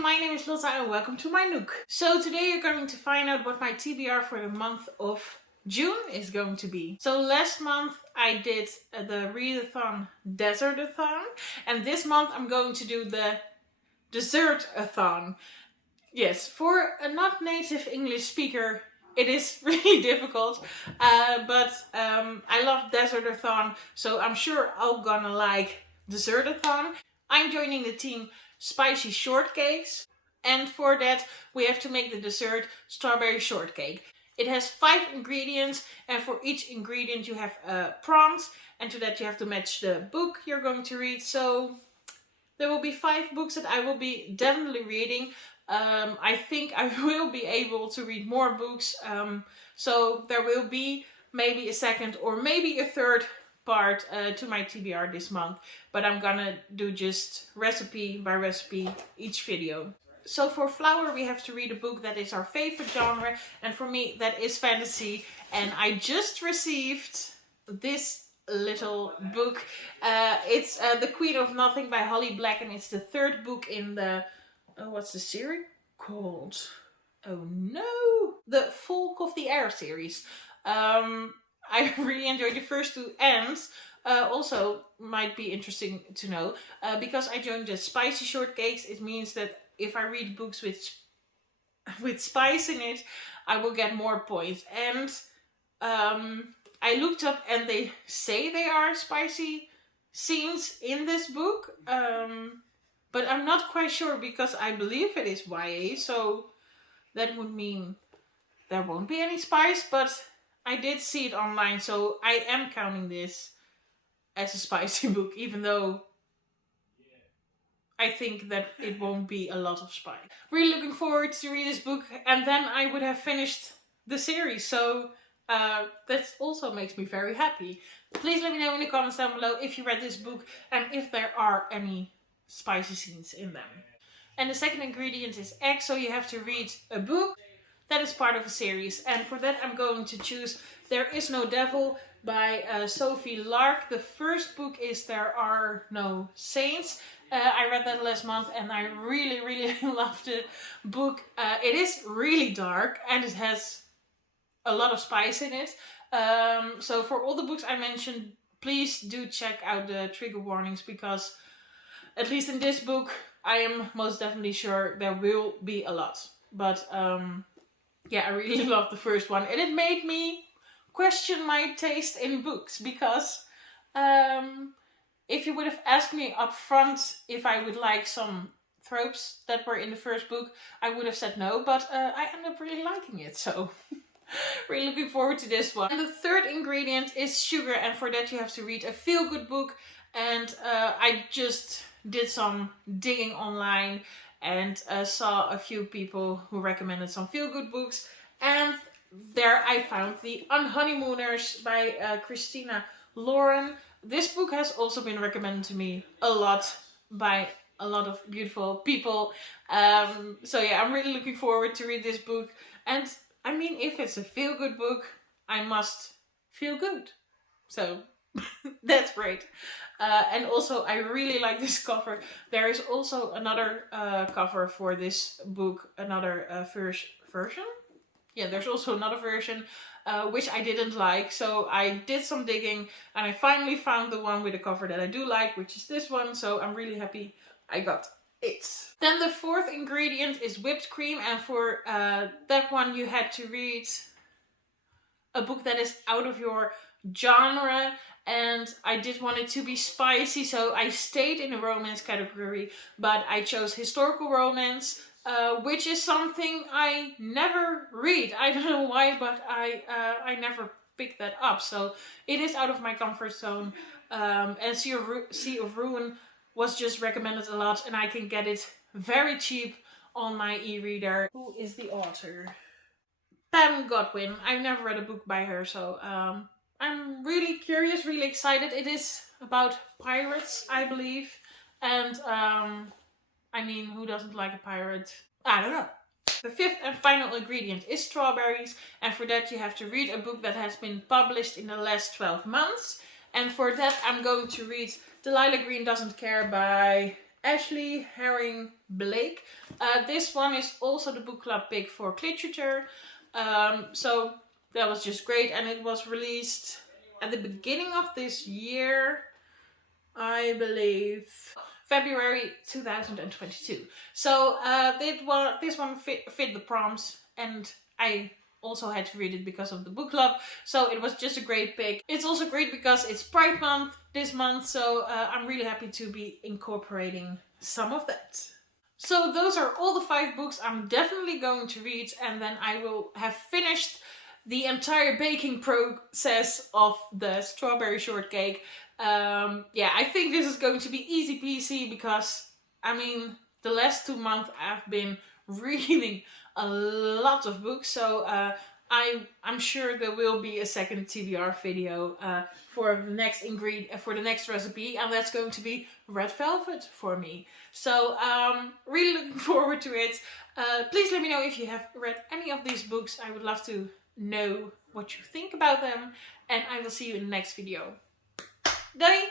everyone, my name is Lotta and welcome to my Nook. So today you're going to find out what my TBR for the month of June is going to be. So last month I did the Readathon Desert-a-thon, and this month I'm going to do the Dessert-a-thon. Yes, for a not native English speaker it is really difficult, but I love Desert-a-thon, so I'm sure I'm gonna like Dessert-a-thon. I'm joining the team Spicy Shortcakes, and for that we have to make the dessert strawberry shortcake. It has 5 ingredients, and for each ingredient you have a prompt, and to that you have to match the book you're going to read. So there will be 5 books that I will be definitely reading. I think I will be able to read more books, so there will be maybe a second or maybe a third part to my TBR this month, but I'm gonna do just recipe by recipe each video. So for flower we have to read a book that is our favorite genre, and for me that is fantasy, and I just received this little book. It's The Queen of Nothing by Holly Black, and it's the 3rd book in the what's the series called? Oh no! The Folk of the Air series. I really enjoyed the first 2 ends. Also might be interesting to know, because I joined the Spicy Shortcakes. It means that if I read books with spice in it, I will get more points. And I looked up and they say there are spicy scenes in this book. But I'm not quite sure because I believe it is YA, so that would mean there won't be any spice, but I did see it online, so I am counting this as a spicy book, even though I think that it won't be a lot of spice. Really looking forward to read this book, and then I would have finished the series, so that also makes me very happy. Please let me know in the comments down below if you read this book and if there are any spicy scenes in them. And the second ingredient is egg, so you have to read a book that is part of a series, and for that I'm going to choose There Is No Devil by Sophie Lark. The first book is There Are No Saints. I read that last month and I really loved the book. It is really dark and it has a lot of spice in it. So for all the books I mentioned, please do check out the trigger warnings, because at least in this book I am most definitely sure there will be a lot. But yeah, I really loved the first one, and it made me question my taste in books, because if you would have asked me up front if I would like some tropes that were in the first book, I would have said no, but I ended up really liking it, so really looking forward to this one. And the third ingredient is sugar, and for that you have to read a feel-good book, and I just did some digging online and saw a few people who recommended some feel-good books, and there I found The Unhoneymooners by Christina Lauren. This book has also been recommended to me a lot by a lot of beautiful people. So yeah, I'm really looking forward to read this book, and I mean, if it's a feel-good book, I must feel good. So that's great. And also I really like this cover. There is also another cover for this book, another version. Yeah, there's also another version which I didn't like, so I did some digging and I finally found the one with a cover that I do like, which is this one, so I'm really happy I got it. Then the fourth ingredient is whipped cream, and for that one you had to read a book that is out of your genre, and I did want it to be spicy, so I stayed in the romance category, but I chose historical romance, which is something I never read. I don't know why, but I never picked that up, so it is out of my comfort zone. And Sea of Ruin was just recommended a lot, and I can get it very cheap on my e-reader. Who is the author? Pam Godwin. I've never read a book by her, so I'm really curious, really excited. It is about pirates, I believe, and I mean, who doesn't like a pirate? I don't know. The fifth and final ingredient is strawberries, and for that you have to read a book that has been published in the last 12 months. And for that I'm going to read Delilah Green Doesn't Care by Ashley Herring Blake. This one is also the book club pick for literature. So that was just great, and it was released at the beginning of this year, I believe February 2022. So this one fit the prompts, and I also had to read it because of the book club. So it was just a great pick. It's also great because it's Pride Month this month, so I'm really happy to be incorporating some of that. So those are all the 5 books I'm definitely going to read, and then I will have finished the entire baking process of the strawberry shortcake. Yeah, I think this is going to be easy peasy because, I mean, the last 2 months I've been reading a lot of books, so I'm sure there will be a second TBR video for the next for the next recipe, and that's going to be red velvet for me. So really looking forward to it. Please let me know if you have read any of these books. I would love to know what you think about them, and I will see you in the next video. Doei!